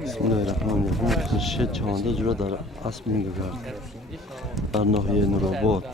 bismillahirrahmanirrahim. خورشید چانده جلو در اسب می‌گذرد در ناحیه نورآباد.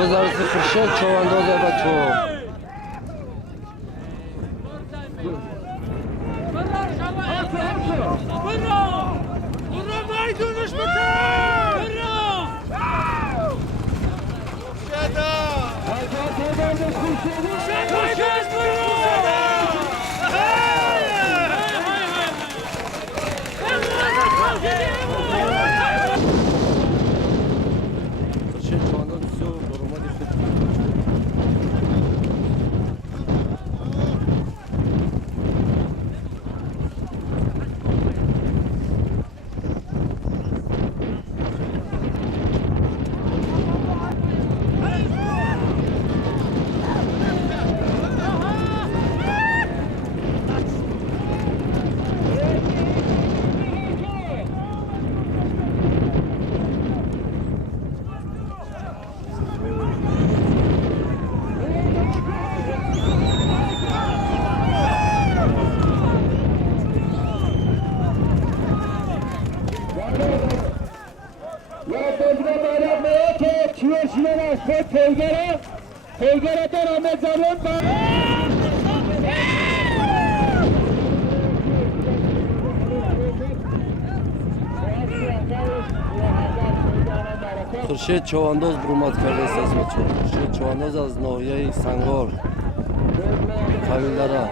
وزارت خورشید چوانداز بچه‌ها پیگره در آمد زمان خورشید چوانداز بروماد کرده است از بچه. خورشید چوانداز از ناحیه سنگار قبیلداره.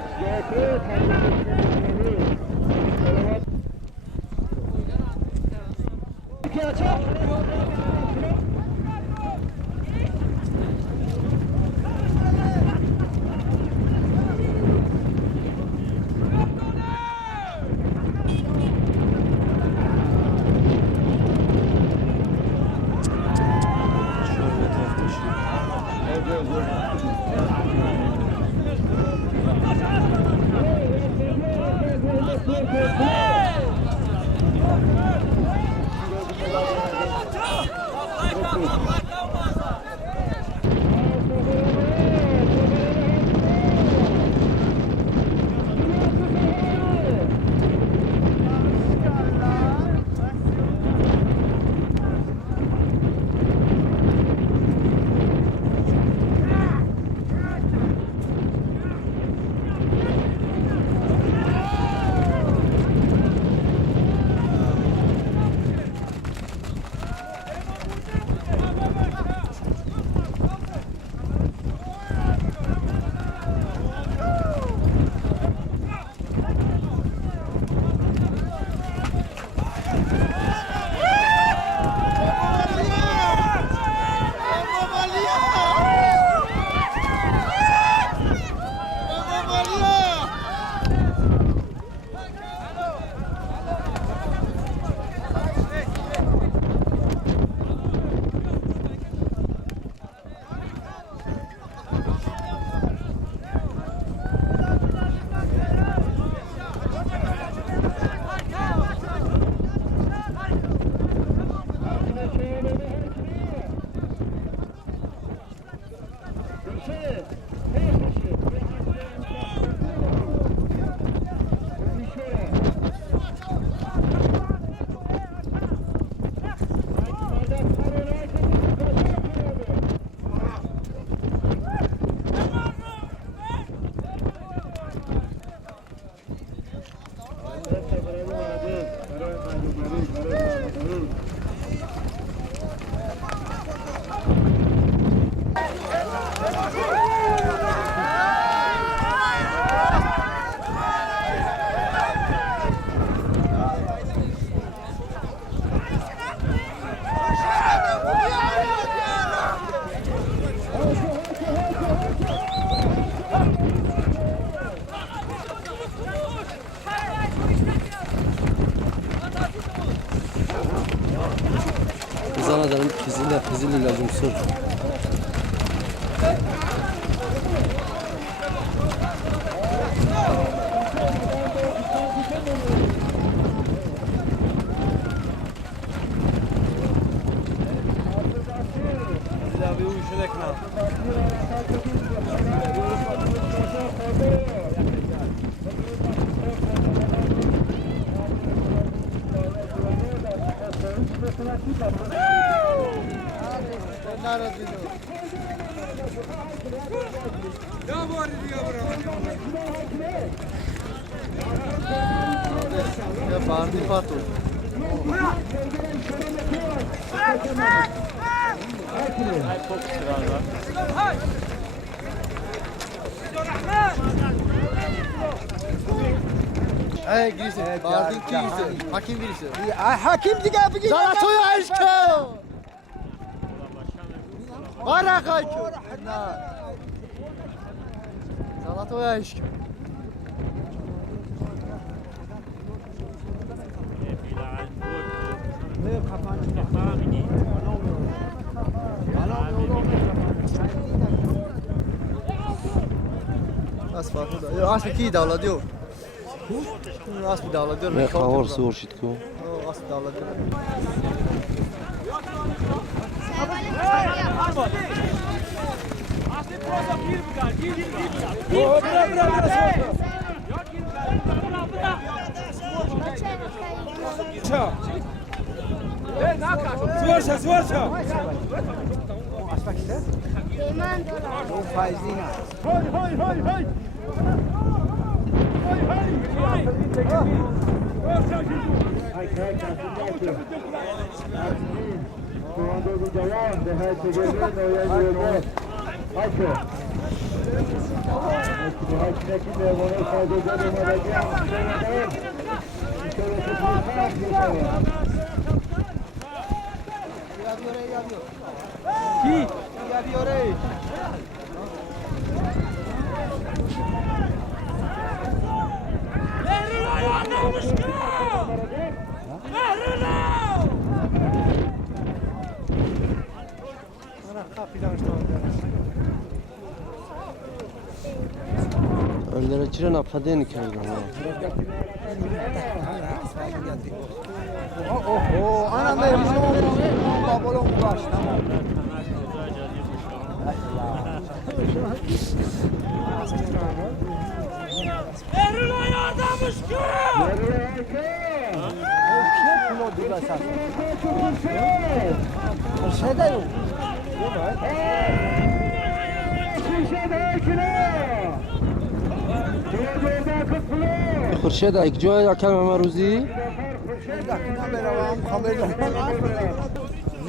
Ederim Kızıl ilacım sır. Ya Bardi Fatu. Hey girişi. Bardi girişi. Hakim girişi. Hakim diye bir Zalatoy aşkı. Barakayı. Zalatoy aşkı. Asfaltı da. Yo asfaltı iyi davladı. Asfaltı davladı. Ne kahor soruşitko. Asfaltı davladı. Zıvarsa. Hay. Comandou Jawan, de Haiti Guerreiro, e aí o gol. Haiti. O Haiti aqui mesmo, né? Faz o gol do Maracanã. Então esse Öllere çiren apadeni kelden. anam da bizim babalım başta. Erol yardamış ki! Şeyde yok. Xurşed ek joya yakal Memaruzi. Yakından beraber kamerayla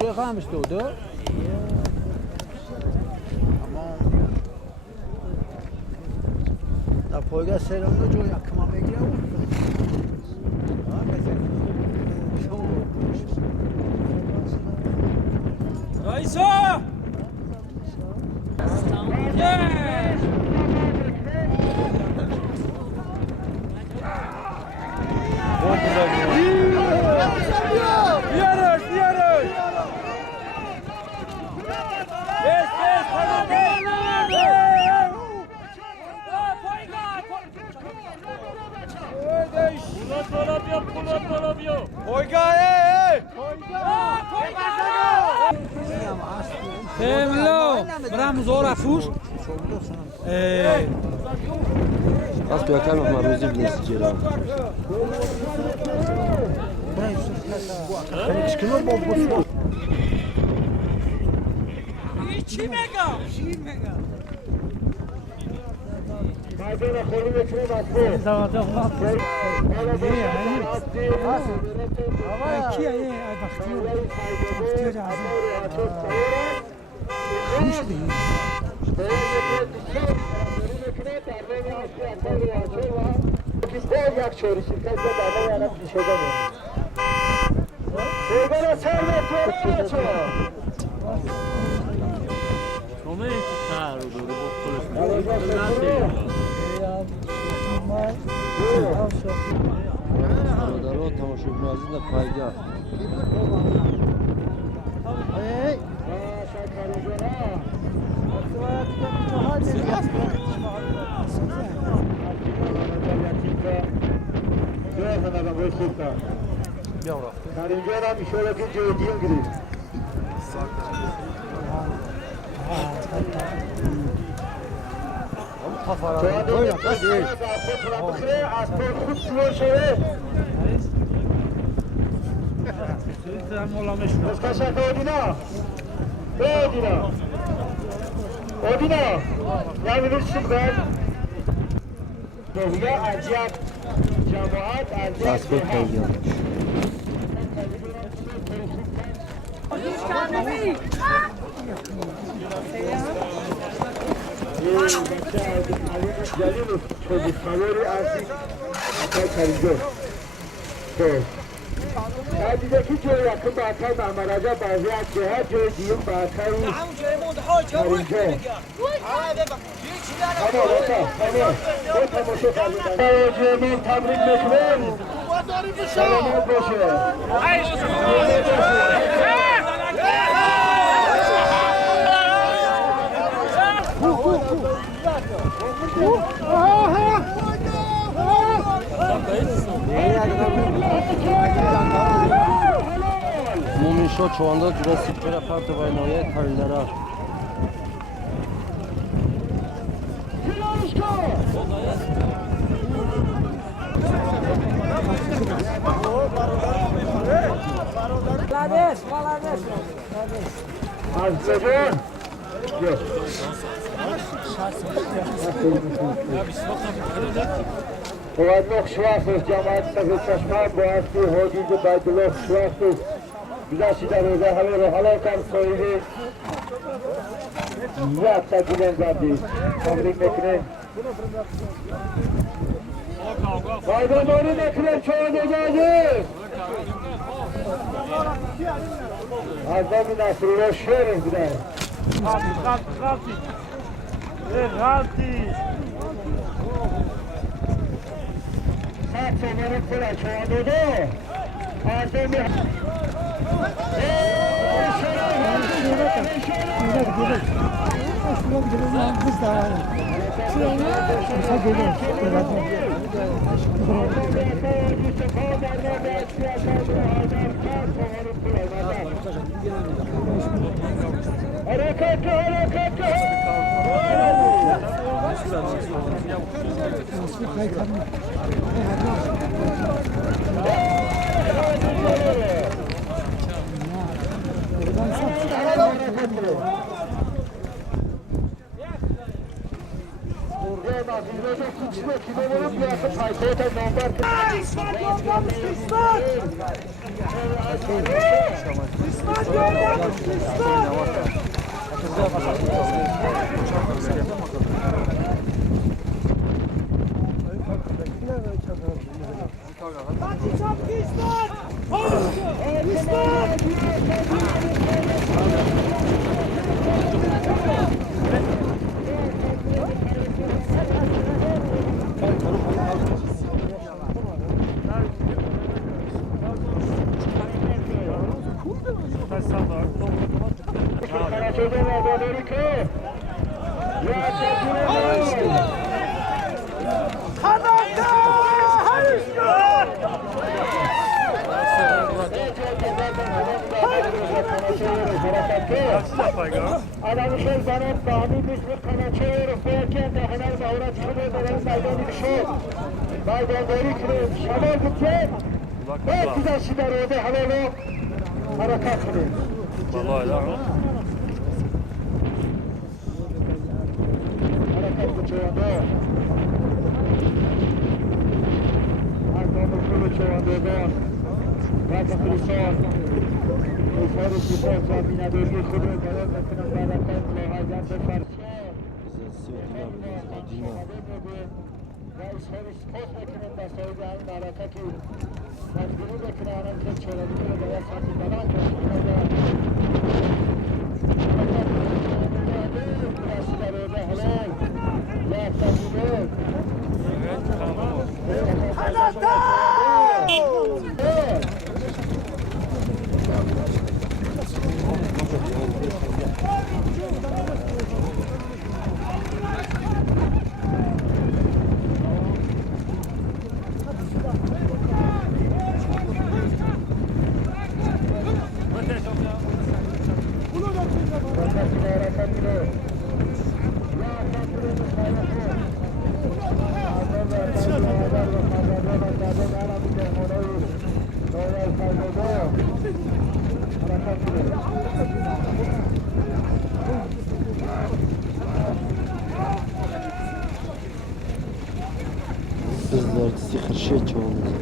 Zeyhamış doğdu. Da poyga selamda jo yakıma bekliyor. Raisa! Yes! Diyoruz! Yes, tamam. Pulat olabiliyor. Temlo, bram zora fus. Az yakal Memaruzi bilesi cera. Come è caro, dove Daro tamaşa mazinde payga. در اینجا هم ایشالا که جدیم گرید از پر خوب سوار شده Rozkazać Odina! Odina! Odina! Ja wywyższym ben. Dohya Aciyat Cemaat Aciyat اسب خیلی Jalil çocuk favori artık Atay Karıcı. بعدیدکی جای yakın باتای محمد بعضی از جهت جای دیم باتای کرینجه با تماشا کردیم جمعی تمرین میکنیم سلامت باشه Mumin Şah şu anda Jurassic Park oynamaya tarihler. Azerbaycan. Yok. باید نقش وقت جماعت سفید چشمان با هستی حاجیز بیدالله خوش گذشتی در روزه همه رو حالا کم سایده یک سکیلن زدی تمرین میکنه بایدان داری میکنه چون دجاجه از دامی نصر رو شهر بوده Saat sonları kula çoğunluğu Adem'i harekatli harekatli Adamışın zannet bağımı bir kanaçı rıfayken dahılar mağurat çıkıyor benim maydanı şok. Maydanları kırıyor, şamal gitken ve güzel şeyler oldu havalı hareket kırıyor. Hareket kırıyordu. Arda'nın kırıyor çoğunluğu. Kapı kırıyor. Ufarı sifat zamine bölge kuruyor, devam ettiğiniz bağlarken Lohacan ve Farşa. Reis Horis Kos Mekin'in de söylediğin bağlarken ki Mezgini Mekin'in ki çörelikleri veya satıklanan köşkülerde Burası da öyle helal. Yaklaşıdır. Evet, tamam. Kanata! Evet. Bizler sıkır şey çoğunluğu.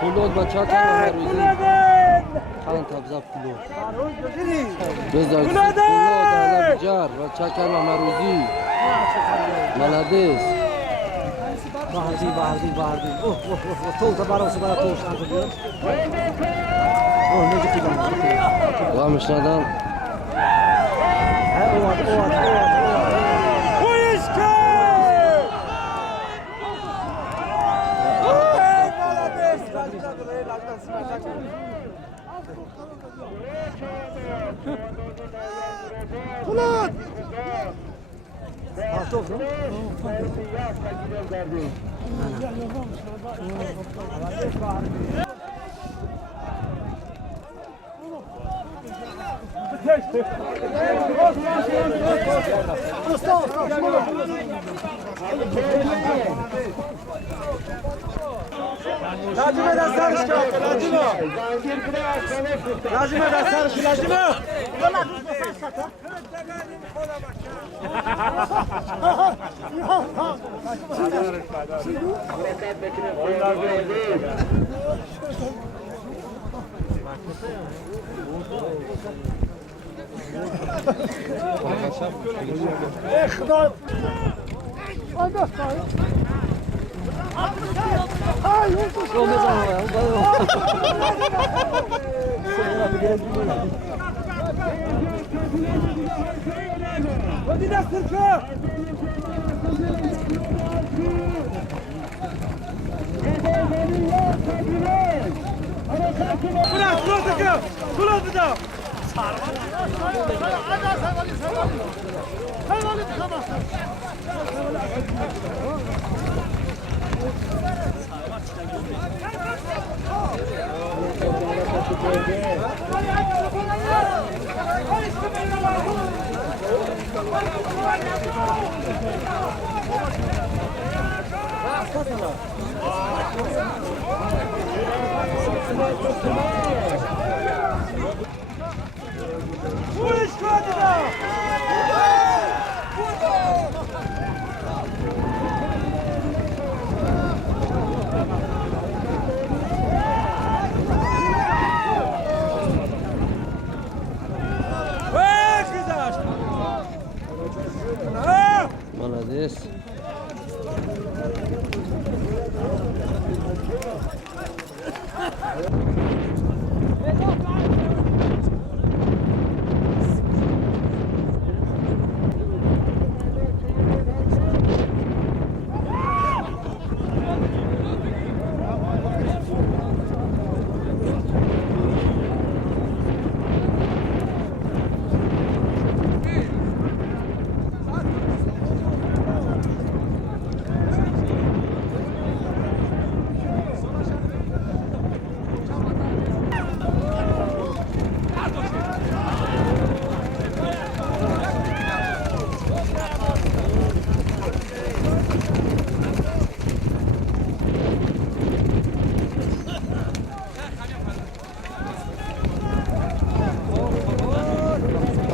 Kulot ve çakar var üzeri. Kan tabzap kulot. Bizler kulot alabcar ve çakar ve maruzi. Malades. Bağırdı. Tolda barası bana toğuştan diyor. Ne gitti Gamışlardan Ulan! Lacimeden sarışka, lacimo. Lacimeden sarışka, lacimo. Malades.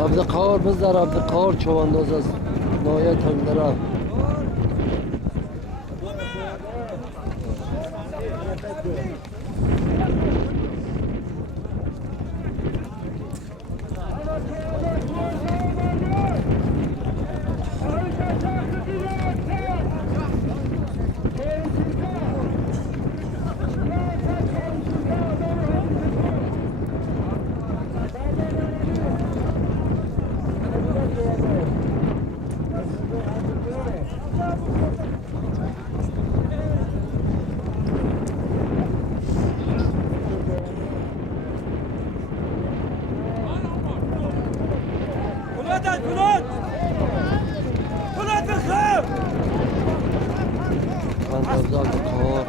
Abdülkavur bizler Abdülkavur çoğandaz az. Noya tanıdılar. Kan tabza aldı kor.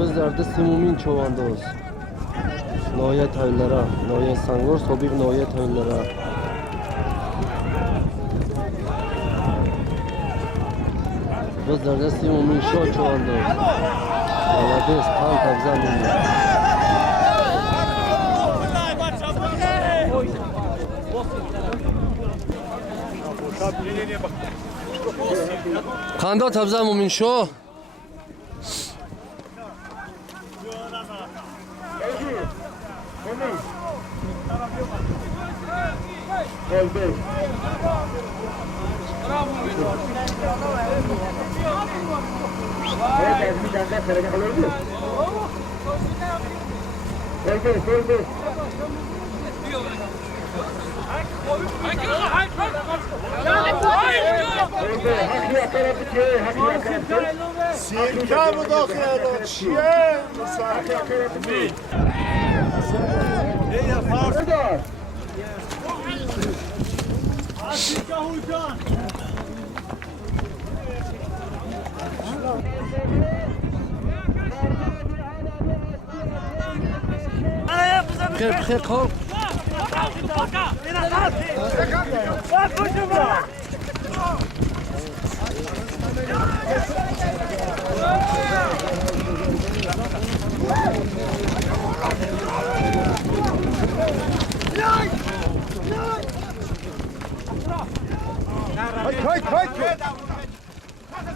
Bizlerde simumin çovandoz. Noye taylara, noye sangor, sobib noye taylara. Bizlerde simumin şo çovandoz. Malades, kan tabza mumya. Kanda tabza mumin şo. Oldu. Evet, bir tane sarıca kalırdı. Oldu. سیرکه مداخله چیه؟ Bixir kal.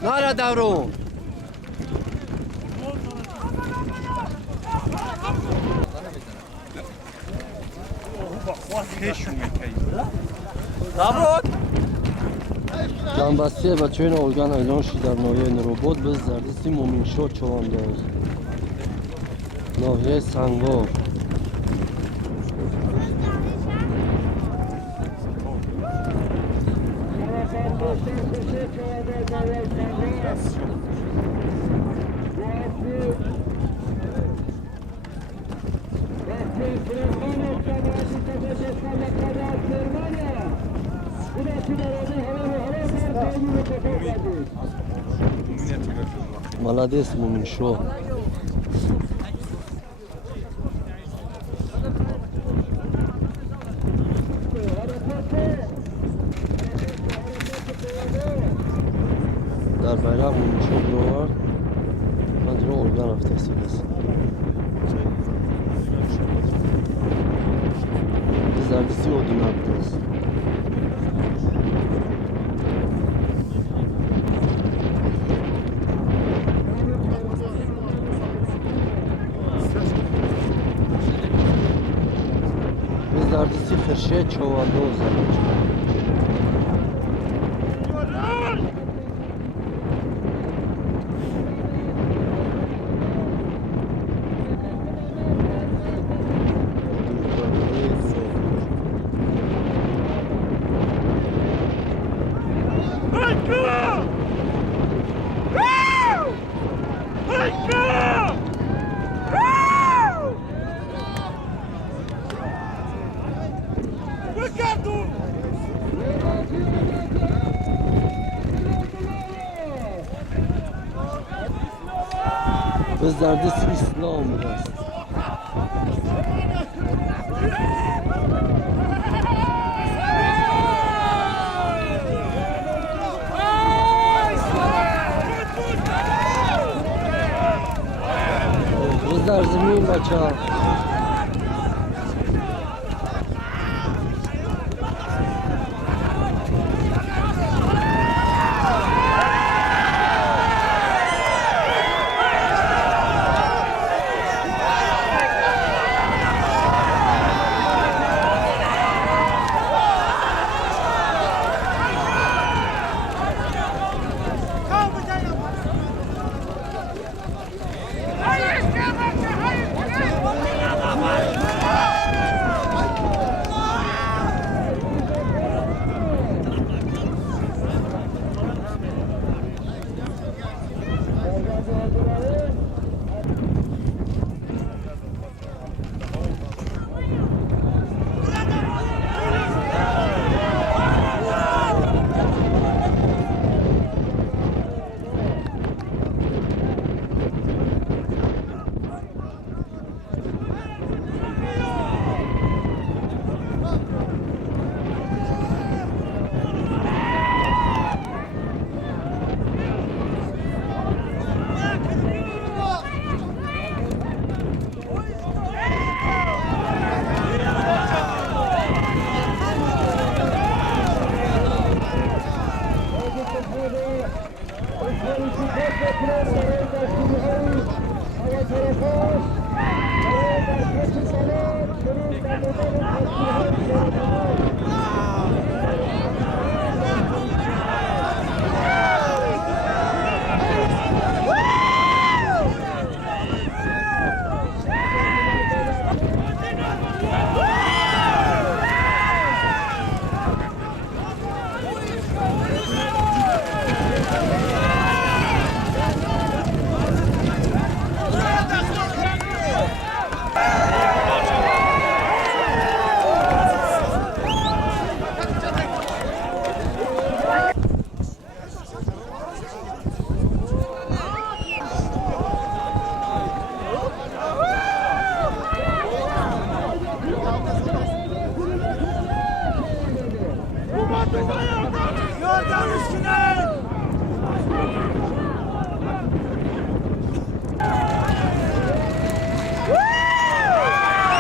Nara davro. Jambasiye va cho'yn olgan aylon shidar noye robot biz zardisi mumin shod cho'vandoz. Noye sangor. Молодец, Мумин, шо. Dar bayrak Mumin şo bro var. Bence organ haftasıyız. Biz derdisi odun yaptınız. Bizlardisi xirşe çoğandoz. gözlerde İslam biraz. Gözler zemin kaçar.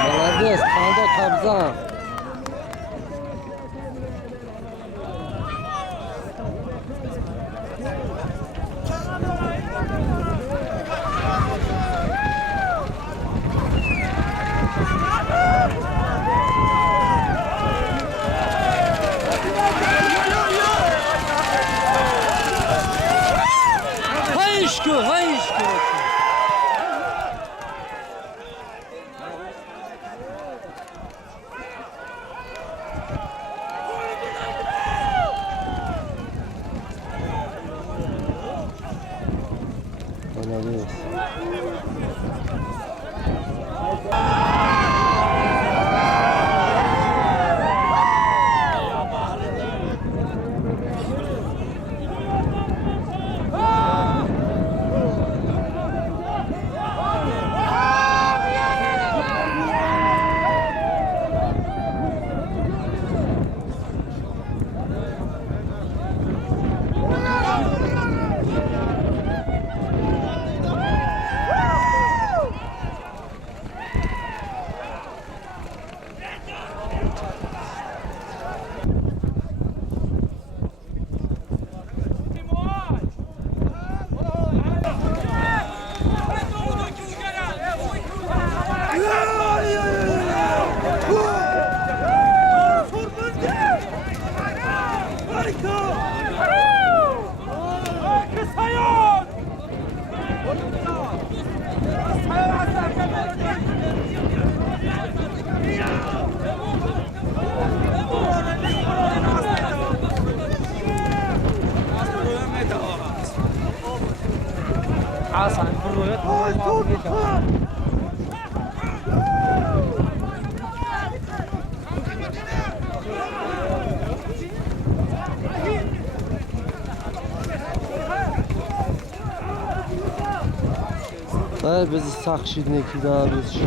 Молодец, kaldı kabza. Hay işkü, hay işkü. Молодец. Vallahi bizi sakşidine ki daha biz şu.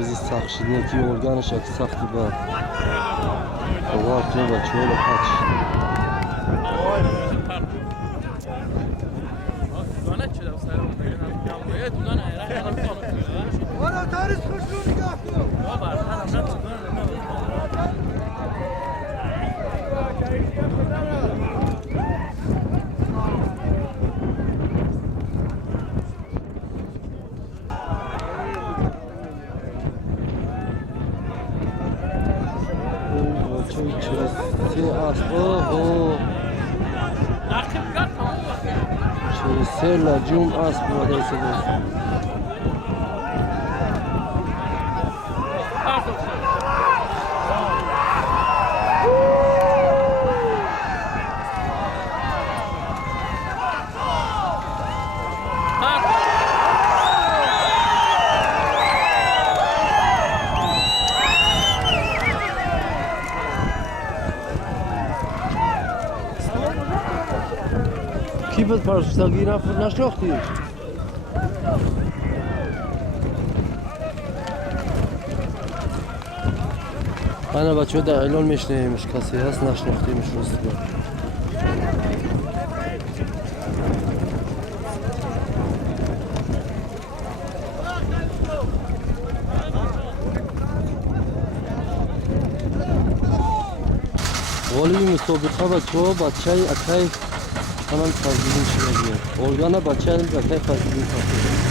Bizi sakşidine ki organışak sakti ba. Allah kıyma çoğulu kaç. Sela Cum as bu adaysa. Kibet parçası giren fırnaş yok diyor. Ana bak da el olmuş neymiş kasaya naş yok demiş Ruslar. Volümü soğukta çoğu batçayı atay hemen fazlalığın içine giriyor. Organa batçayı atay fazlalığın kapıyor.